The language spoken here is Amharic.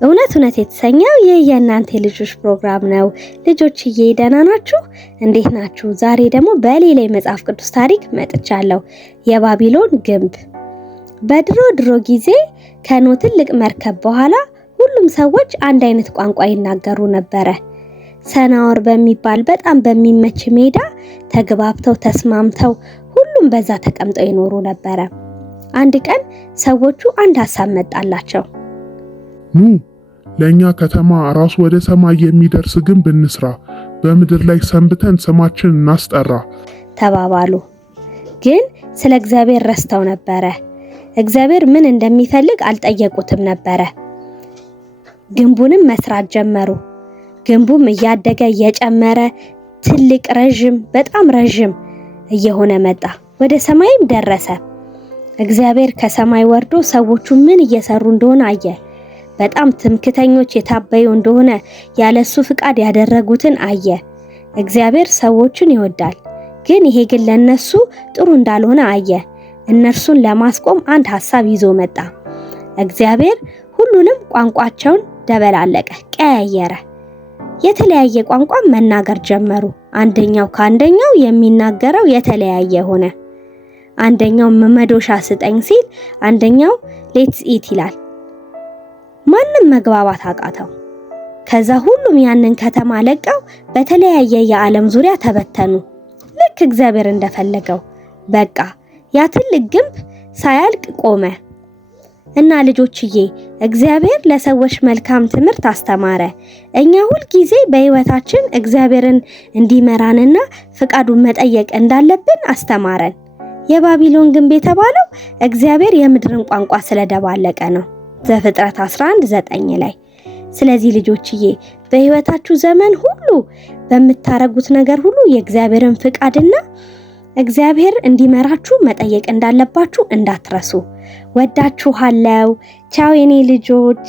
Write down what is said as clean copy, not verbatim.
እውነት እውነት የተሰኘው የእናንተ ልጆች ፕሮግራም ነው። ልጆችዬ ደህና ናችሁ? እንዴት ናችሁ? ዛሬ ደግሞ በሌላ የመጽሐፍ ቅዱስ ታሪክ መጥቻለሁ። የባቢሎን ግንብ። በድሮ ጊዜ ከኖህ ትልቅ መርከብ በኋላ ሁሉም ሰዎች አንድ አይነት ቋንቋ ይናገሩ ነበረ። ሰናዖር በሚባል በጣም በሚመች ሜዳ ተግባብተው ተስማምተው ሁሉም በዛ ተቀምጠው ይኖሩ ነበረ። አንድ ቀን ሰዎቹ አንድ ሐሳብ መጣላቸው። ኑ ለኛ ከተማ ራሱ ወደ ሰማይ የሚደርስ ግንብ እንስራ፣ በምድር ላይ ሰንብተን ስማችን እናስጠራ ተባባሉ። ግን ስለ እግዚአብሔር ረስተው ነበረ። እግዚአብሔር ምን እንደሚፈልግ አልጠየቁትም ነበረ። ግንቡንም መስራት ጀመሩ። ግንቡም እያደገ እየጨመረ ትልቅ በጣም ረጅም እየሆነ መጣ። ወደ ሰማይም ደረሰ። እግዚአብሔር ከሰማይ ወርዶ ሰዎቹ ምን እየሰሩ እንደሆነ አየ። በጣም ትምክተኞች የታበዩ እንደሆነ ያለሱ ፍቃድ ያደረጉትን አየ። እግዚአብሔር ሰዎችን ይወዳል፣ ግን ይሄ ግን ለነሱ ጥሩ እንዳልሆነ አየ። እነርሱን ለማስቆም አንድ ሐሳብ ይዞ መጣ። እግዚአብሔር ሁሉንም ቋንቋቸውን ደበላለቀ፣ ቀያየረ። የተለያየ ቋንቋ መናገር ጀመሩ። አንደኛው ከአንደኛው የሚናገረው የተለያየ ሆነ። አንደኛው መዶሻ ስጠኝ ሲል፣ አንደኛው ሌትስ ኢት ይላል። ማንም መግባባት አቃተው። ከዛ ሁሉም ያንን ከተማ ለቀው በተለያየ የዓለም ዙሪያ ተበተኑ፣ ልክ እግዚአብሔር እንደፈለገው። በቃ ያ ትልቅ ግንብ ሳያልቅ ቆመ። እና ልጆችዬ እግዚአብሔር ለሰዎች መልካም ትምህርት አስተማረ። እኛ ሁል ጊዜ በህይወታችን እግዚአብሔርን እንዲመራንና ፍቃዱን መጠየቅ እንዳለብን አስተማረን። የባቢሎን ግንብ የተባለው እግዚአብሔር የምድርን ቋንቋ ስለደባለቀ ነው። ዘፍጥረት 11:9 ላይ። ስለዚህ ልጆችዬ በህይወታችሁ ዘመን ሁሉ በምታረጉት ነገር ሁሉ የእግዚአብሔርን ፍቃድና እግዚአብሔር እንዲመራችሁ መጠየቅ እንዳለባችሁ እንዳትረሱ። ወዳችኋለሁ። ቻው የኔ ልጆች።